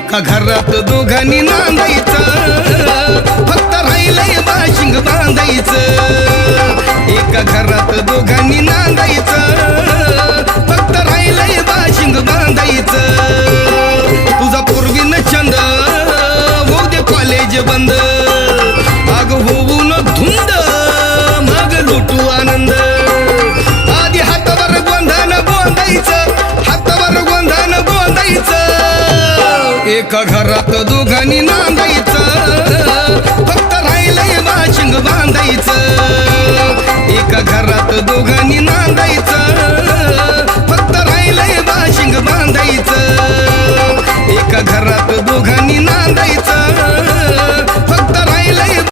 एका घरात दोघांनी नांदायचं, फक्त राहिलंय बाशिंग बांधायचं। एका घरात दोघांनी नांदायचं, फक्त राहिलंय बाशिंग बांधायचं। तुझा पूर्वीन चंद होऊ दे कॉलेज बंद, अग होऊन धुंद मग लुटू आनंद। आधी हातावर गोंधन गोंधायचं, हातावर गोंधन गोंधायचं। एका घरात दोघांनी नांदायचं, फक्त राहिलंय बाशिंग बांधायचं। एका घरात दोघांनी नांदायचं,